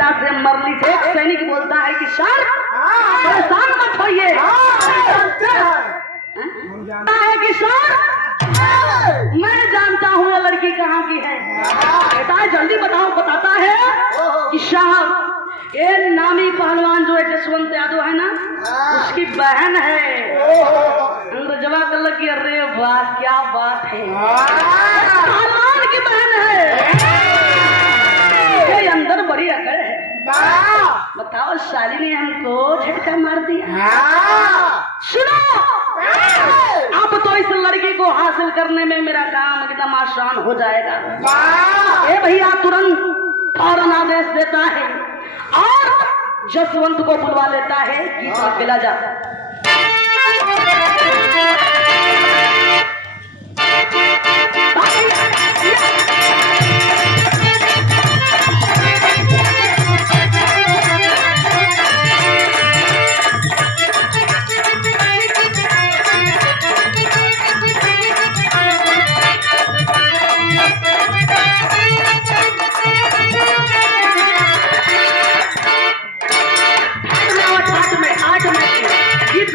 वीरता से मर ली थे। सैनिक बोलता है कि सर परेशान मत होइए, है कि सर मैं जानता हूँ वो लड़की कहाँ की है। कहता है जल्दी बताओ। बताता है कि साहब ये नामी पहलवान जो है जसवंत यादव है ना, उसकी बहन है। अंग्रेजवा कर लगी, अरे वाह क्या बात है, पहलवान की बहन है। ये अंदर बड़ी अकड़ है। बताओ साली ने हमको झटका मार दिया। सुनो, अब तो इस लड़की को हासिल करने में मेरा काम एकदम आसान हो जाएगा। ए भैया तुरंत फौरन आदेश देता है और जसवंत को बुलवा लेता है कि अकेला जा।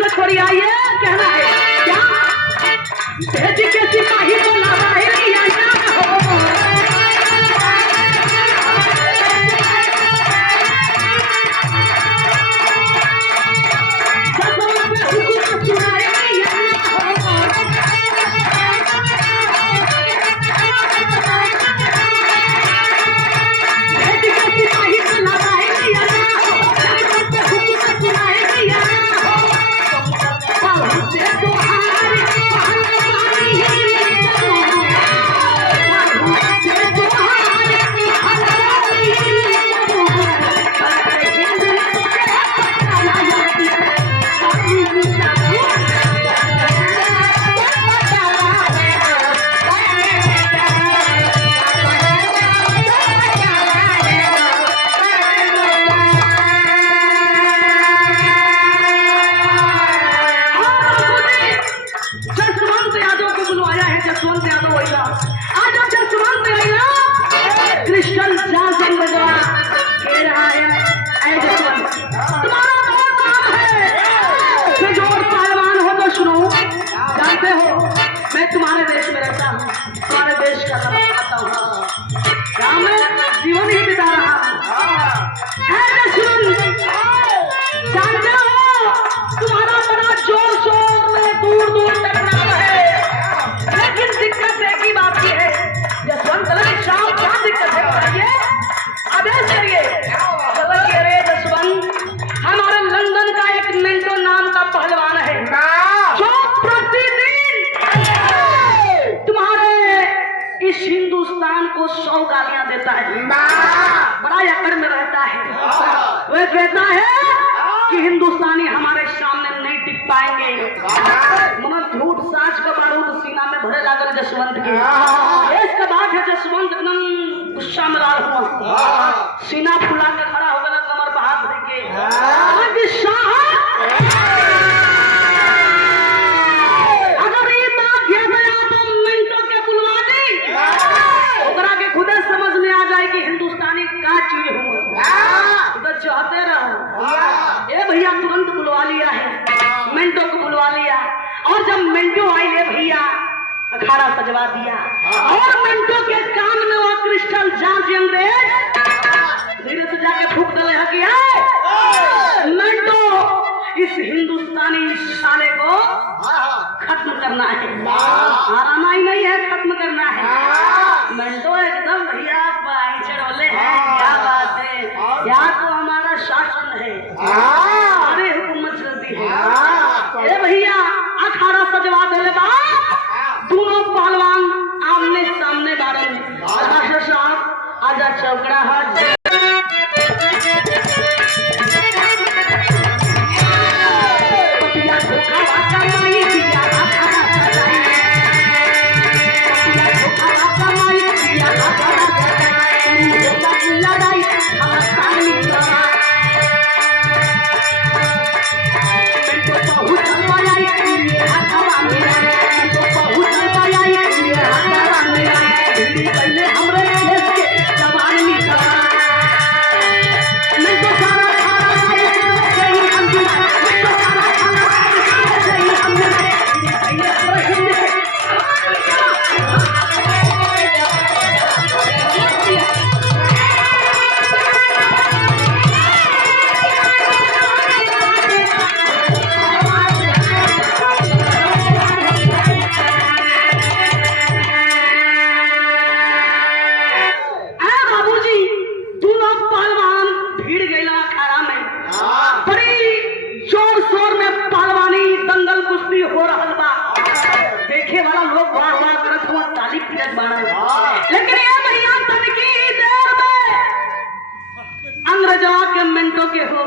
छोड़ी आइए, कहना है क्या भेज के सिपाही को लावा है तुम्हारे देश में रहता हूँ, तुम्हारे देश का नमक खाता हूँ, क्या मैं जीवन ही बिता रहा हूँ। जानते हो तुम्हारा बड़ा जोर शोर में दूर दूर तक नाम है, लेकिन दिक्कत एक ही बात की है। जसवंत शाम क्या दिक्कत है बताइए, आदेश करिए। अरे जसवंत हमारे लंदन का एक मिंटो नाम का पहलवान है जो प्रतिदिन इस हिंदुस्तान को 100 गालियां देता है, बड़ा अकड़ में रहता है। वह कहता है कि हिंदुस्तानी हमारे सामने नहीं टिक पाएंगे। मगर झूठ साच का बारूद सीना में भरे लागल जसवंत के। इसका बात है जसवंत एकदम गुस्सा में लाल हुआ, सीना फुला के खड़ा हो गया, कमर पर हाथ धर के खुद समझ में आ जाए कि हिंदुस्तानी का चीज हूँ, उधर चाहते रहो। ए भैया तुरंत बुलवा लिया है, मिंटो को बुलवा लिया, और जब मिंटो आई ले भैया अखाड़ा सजवा दिया, और मिंटो के कान में वो क्रिस्टल जांच अंग्रेज धीरे से जाके फूक डाले है कि मिंटो इस हिंदुस्तानी साले को खत्म करना है, हराना ही नहीं है, खत्म करना है। मिंटो एकदम भैया पाई चढ़ोले हैं, क्या बात है, यहाँ तो हमारा शासन है, हमारे हुकूमत चलती है। ए भैया अखाड़ा सजवा देले बा, दोनों पहलवान आमने सामने बारन। मास्टर साहब आजा चौकड़ा हाथ लड़ाई बना। लेकिन ये भैया तनकी देर में अंग्रेजवा के मिनटों के हो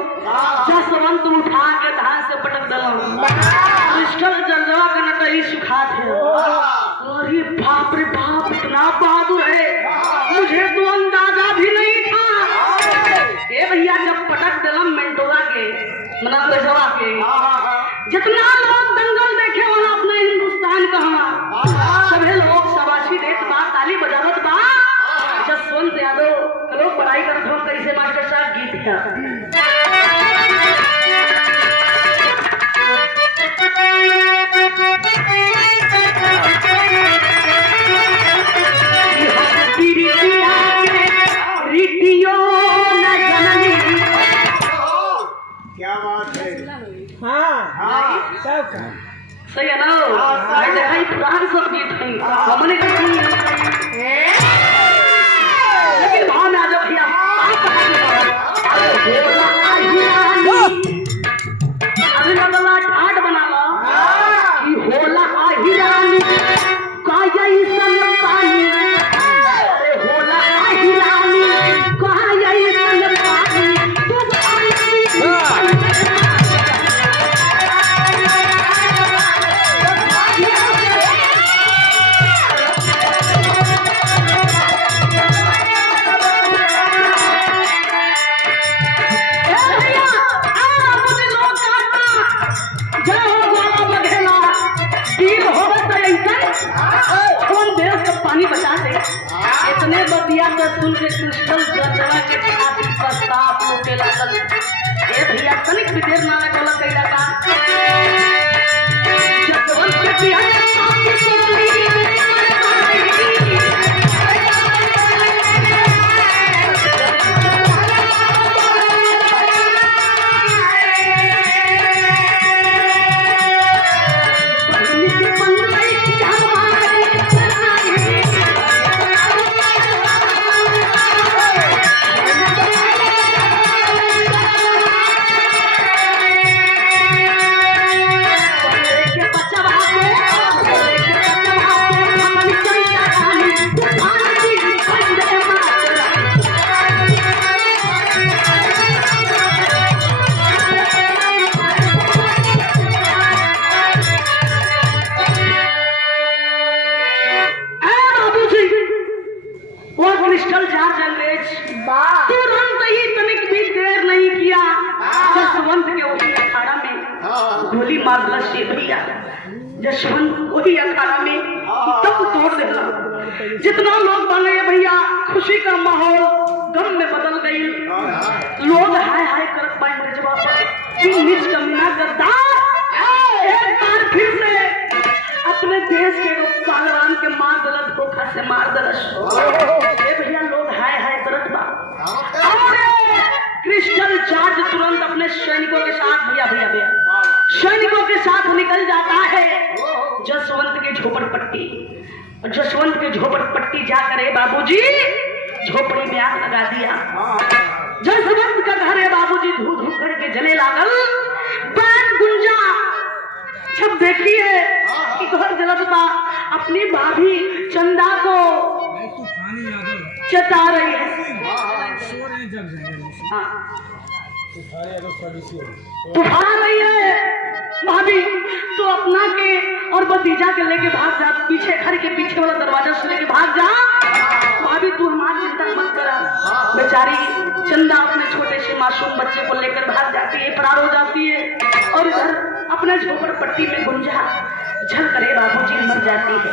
जसवंत उठा के धान से पटक दलो क्रिस्टल जलवा का नटही सुखा थे। अरे बाप रे बाप, इतना बहादुर है, मुझे तो अंदाजा भी नहीं था। ये भैया जब पटक दिलम मिनटोवा के मतलब अंग्रेजवा के, जितना लोग दंगल देखे वाला अपने हिंदुस्तान का सभी लोग शाबाशी देत बा, ताली बजावत बा। जसवंत यादव लोग पढ़ाई करत हो कैसे मास्टर साहब गीत है क्या बात है। सही है ना। भाई पुरान सब गीत है हमने लेकिन भाव में आ जाओ भैया। अभी लगला ठाट बना लो कि होला आहिरानी का यही सन पानी। अरे होला आहिरानी का यही सन पानी। तू इतने बतिया तो सुन के क्रिस्टल जलवा के छाती पर साफ लोके लागल। ए भैया तनिक भी देर ना लगल कैला का जसवंत के पिया साथी सुनली तुरंत ही तनिक भी देर नहीं किया जसवंत के वही अखाड़ा में गोली मार दिला से भैया। जसवंत वही अखाड़ा में तब तोड़ देना। जितना लोग बने भैया खुशी का माहौल गम में बदल गई। लोग हाय हाय कर पाए अंग्रेजवा पर कि नीच कमीना गद्दार एक बार फिर से अपने देश के पहलवान के मार दलत धोखा से मार दलस। भैया लोग हाय हाय करत बा। क्रिस्टल चार्ज तुरंत अपने सैनिकों के साथ भैया सैनिकों के साथ निकल जाता है जसवंत की झोपड़पट्टी। जसवंत की झोपड़पट्टी जाकर बाबूजी झोपड़ी में आग लगा दिया। जसवंत का घर है बाबूजी धू धू करके जले लागल। बैन गुंजा जब देखिए कि घर जलत बा, अपनी भाभी चंदा को चता रही है। तूफान रही है भाभी तो अपना के और भतीजा के लेके भाग जा। पीछे घर के पीछे वाला दरवाजा से लेके भाग जा। भाभी तू हमारी चिंता मत करा। बेचारी चंदा अपने छोटे से मासूम बच्चे को लेकर भाग जाती है, फरार हो जाती है और इधर अपने झोपड़पट्टी में गुंजा झल करे बाबूजी मर जाती है।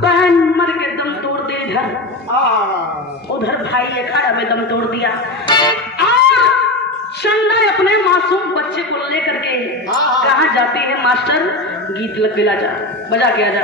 बहन मर के दम तोड़ दे। इधर उधर भाई अखाड़ा में दम तोड़ दिया। चंदा अपने मासूम बच्चे को लेकर के कहाँ जाती है मास्टर? गीत लग जा बजा के आ जा।